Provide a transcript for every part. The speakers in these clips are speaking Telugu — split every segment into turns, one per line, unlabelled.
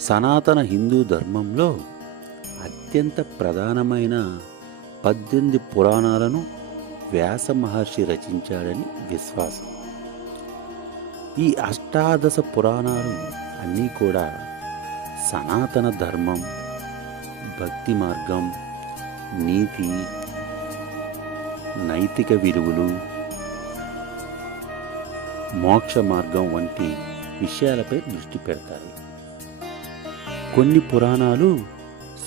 సనాతన హిందూ ధర్మంలో అత్యంత ప్రధానమైన పద్దెనిమిది పురాణాలను వ్యాస మహర్షి రచించాడని విశ్వాసం. ఈ అష్టాదశ పురాణాలు అన్నీ కూడా సనాతన ధర్మం భక్తి మార్గం నీతి నైతిక విలువలు మోక్ష మార్గం వంటి విషయాలపై దృష్టి పెడతాయి. కొన్ని పురాణాలు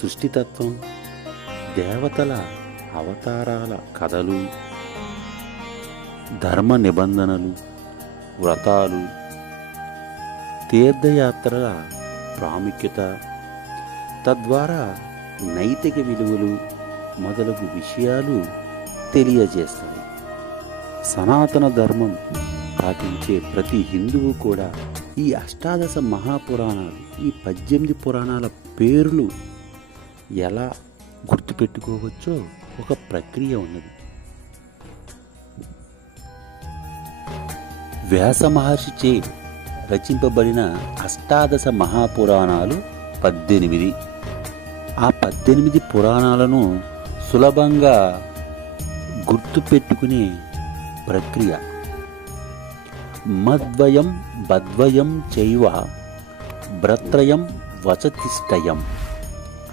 సృష్టితత్వం దేవతల అవతారాల కథలు ధర్మ నిబంధనలు వ్రతాలు తీర్థయాత్రల ప్రాముఖ్యత తద్వారా నైతిక విలువలు మొదలగు విషయాలు తెలియజేస్తాయి. సనాతన ధర్మం పాటించే ప్రతి హిందువు కూడా ఈ అష్టాదశ మహాపురాణాలు ఈ పద్దెనిమిది పురాణాల పేర్లు ఎలా గుర్తుపెట్టుకోవచ్చో ఒక ప్రక్రియ ఉన్నది. వ్యాస మహర్షిచే రచింపబడిన అష్టాదశ మహాపురాణాలు పద్దెనిమిది. ఆ పద్దెనిమిది పురాణాలను సులభంగా గుర్తుపెట్టుకునే ప్రక్రియ. మద్వయం బద్వయం చైవ భ్రత్రయం వచతిష్టయం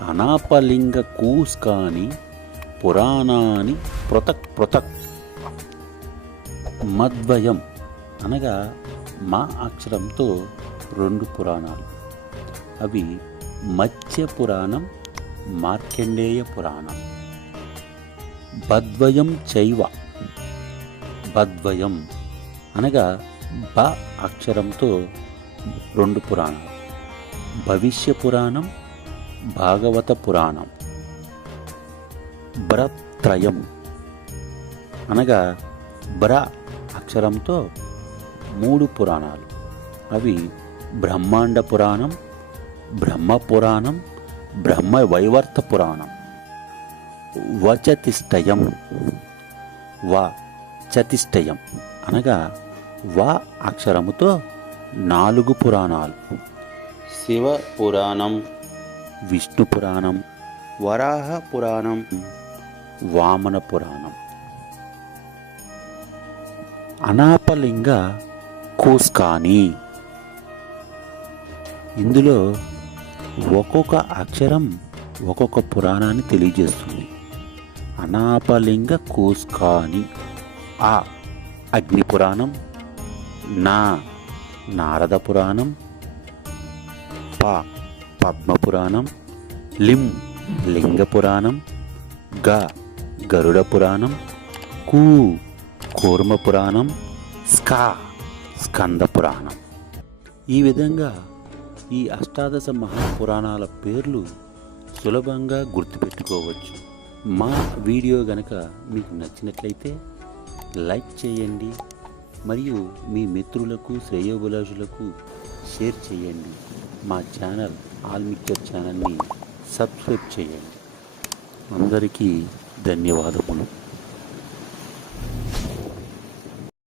అనాపలింగ కూస్కాని పురాణాని పృథక్ పృథక్. మద్వయం అనగా మా అక్షరంతో రెండు పురాణాలు. అవి మత్స్య పురాణం మార్కండేయ పురాణం. బద్వయం చైవ. బద్వయం అనగా బ అక్షరంతో రెండు పురాణాలు. భవిష్య పురాణం భాగవత పురాణం. బ్రత్రయం అనగా బ్ర అక్షరంతో మూడు పురాణాలు. అవి బ్రహ్మాండ పురాణం బ్రహ్మ పురాణం బ్రహ్మ వైవర్త పురాణం. వచతిష్టయం. వ చతిష్టయం. అనగా వ అక్షరముతో నాలుగు పురాణాలు. శివ పురాణం విష్ణు పురాణం వరాహ పురాణం వామన పురాణం. అనాపలింగ కూస్కాని. ఇందులో ఒక్కొక్క అక్షరం ఒక్కొక్క పురాణాన్ని తెలియజేస్తుంది. అనాపలింగ కూస్కాని. ఆ అగ్ని పురాణం నా నారద పురాణం ప పద్మ పురాణం లిం లింగ పురాణం గ గరుడ పురాణం కూ కూర్మ పురాణం స్కా స్కంద పురాణం ఈ విధంగా ఈ అష్టాదశ మహాపురాణాల పేర్లు సులభంగా గుర్తుపెట్టుకోవచ్చు. మా వీడియో గనక మీకు నచ్చినట్లయితే లైక్ చేయండి మరియు మీ మిత్రులకు శ్రేయోభిలాషులకు షేర్ చేయండి. మా ఛానల్ ఆల్మిక్చర్ ఛానల్ని సబ్స్క్రైబ్ చేయండి. అందరికీ ధన్యవాదములు.